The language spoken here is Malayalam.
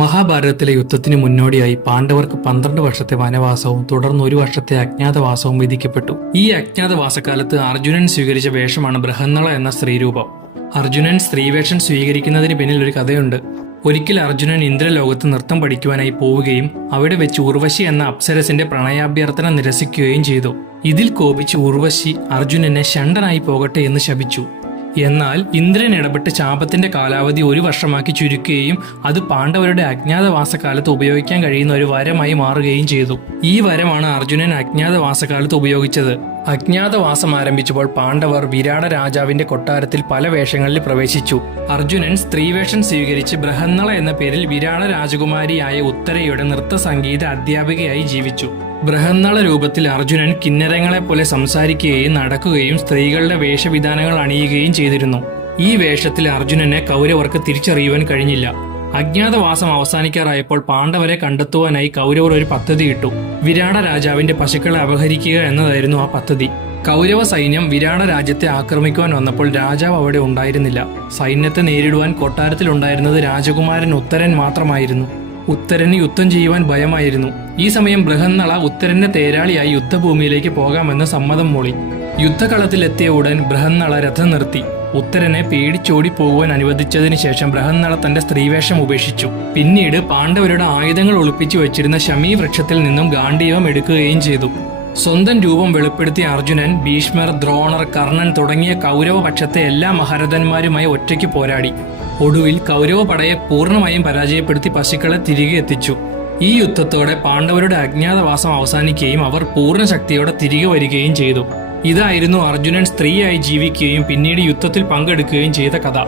മഹാഭാരതത്തിലെ യുദ്ധത്തിന് മുന്നോടിയായി പാണ്ഡവർക്ക് 12 വർഷത്തെ വനവാസവും തുടർന്ന് 1 വർഷത്തെ അജ്ഞാതവാസവും വിധിക്കപ്പെട്ടു. ഈ അജ്ഞാതവാസകാലത്ത് അർജുനൻ സ്വീകരിച്ച വേഷമാണ് ബൃഹന്നള എന്ന സ്ത്രീരൂപം. അർജുനൻ സ്ത്രീവേഷം സ്വീകരിക്കുന്നതിന് പിന്നിൽ ഒരു കഥയുണ്ട്. ഒരിക്കൽ അർജുനൻ ഇന്ദ്രലോകത്ത് നൃത്തം പഠിക്കുവാനായി പോവുകയും അവിടെ വെച്ച് ഉർവശി എന്ന അപ്സരസിന്റെ പ്രണയാഭ്യർത്ഥന നിരസിക്കുകയും ചെയ്തു. ഇതിൽ കോപിച്ച് ഉർവശി അർജുനനെ ഷണ്ടനായി പോകട്ടെ എന്ന് ശപിച്ചു. എന്നാൽ ഇന്ദ്രൻ ഇടപെട്ട് ശാപത്തിന്റെ കാലാവധി 1 വർഷമാക്കി ചുരുക്കുകയും അത് പാണ്ഡവരുടെ അജ്ഞാതവാസകാലത്ത് ഉപയോഗിക്കാൻ കഴിയുന്ന ഒരു വരമായി മാറുകയും ചെയ്തു. ഈ വരമാണ് അർജുനൻ അജ്ഞാതവാസകാലത്ത് ഉപയോഗിച്ചത്. അജ്ഞാതവാസം ആരംഭിച്ചപ്പോൾ പാണ്ഡവർ വിരാട രാജാവിന്റെ കൊട്ടാരത്തിൽ പല വേഷങ്ങളിൽ പ്രവേശിച്ചു. അർജുനൻ സ്ത്രീവേഷം സ്വീകരിച്ച് ബൃഹന്നള എന്ന പേരിൽ വിരാട രാജകുമാരിയായ ഉത്തരയുടെ നൃത്ത സംഗീത അധ്യാപികയായി ജീവിച്ചു. ബൃഹന്നള രൂപത്തിൽ അർജുനൻ കിന്നരങ്ങളെ പോലെ സംസാരിക്കുകയും നടക്കുകയും സ്ത്രീകളുടെ വേഷവിധാനങ്ങൾ അണിയുകയും ചെയ്തിരുന്നു. ഈ വേഷത്തിൽ അർജുനനെ കൗരവർക്ക് തിരിച്ചറിയുവാൻ കഴിഞ്ഞില്ല. അജ്ഞാതവാസം അവസാനിക്കാറായപ്പോൾ പാണ്ഡവരെ കണ്ടെത്തുവാനായി കൗരവർ ഒരു പദ്ധതിയിട്ടു. വിരാട രാജാവിന്റെ പശുക്കളെ അപഹരിക്കുക എന്നതായിരുന്നു ആ പദ്ധതി. കൗരവ സൈന്യം വിരാട രാജ്യത്തെ ആക്രമിക്കുവാൻ വന്നപ്പോൾ രാജാവ് അവിടെ ഉണ്ടായിരുന്നില്ല. സൈന്യത്തെ നേരിടുവാൻ കൊട്ടാരത്തിലുണ്ടായിരുന്നത് രാജകുമാരൻ ഉത്തരൻ മാത്രമായിരുന്നു. ഉത്തരന് യുദ്ധം ചെയ്യുവാൻ ഭയമായിരുന്നു. ഈ സമയം ബൃഹന്നള ഉത്തരന്റെ തേരാളിയായി യുദ്ധഭൂമിയിലേക്ക് പോകാമെന്ന് സമ്മതം മൂളി. യുദ്ധകളത്തിലെത്തിയ ഉടൻ ബൃഹന്നള രഥം നിർത്തി. ഉത്തരനെ പേടിച്ചോടി പോകുവാൻ അനുവദിച്ചതിന് ശേഷം ബൃഹന്നള തന്റെ സ്ത്രീവേഷം ഉപേക്ഷിച്ചു. പിന്നീട് പാണ്ഡവരുടെ ആയുധങ്ങൾ ഒളിപ്പിച്ചു വെച്ചിരുന്ന ശമീ വൃക്ഷത്തിൽ നിന്നും ഗാണ്ഡീവം എടുക്കുകയും ചെയ്തു. സ്വന്തം രൂപം വെളിപ്പെടുത്തിയ അർജുനൻ ഭീഷ്മർ, ദ്രോണർ, കർണൻ തുടങ്ങിയ കൗരവപക്ഷത്തെ എല്ലാ മഹാരഥന്മാരുമായി ഒറ്റയ്ക്ക് പോരാടി. ഒടുവിൽ കൗരവ പടയെ പൂർണ്ണമായും പരാജയപ്പെടുത്തി പശുക്കളെ തിരികെ എത്തിച്ചു. ഈ യുദ്ധത്തോടെ പാണ്ഡവരുടെ അജ്ഞാതവാസം അവസാനിക്കുകയും അവർ പൂർണ്ണ ശക്തിയോടെ തിരികെ വരികയും ചെയ്തു. ഇതായിരുന്നു അർജുനൻ സ്ത്രീയായി ജീവിക്കുകയും പിന്നീട് യുദ്ധത്തിൽ പങ്കെടുക്കുകയും ചെയ്ത കഥ.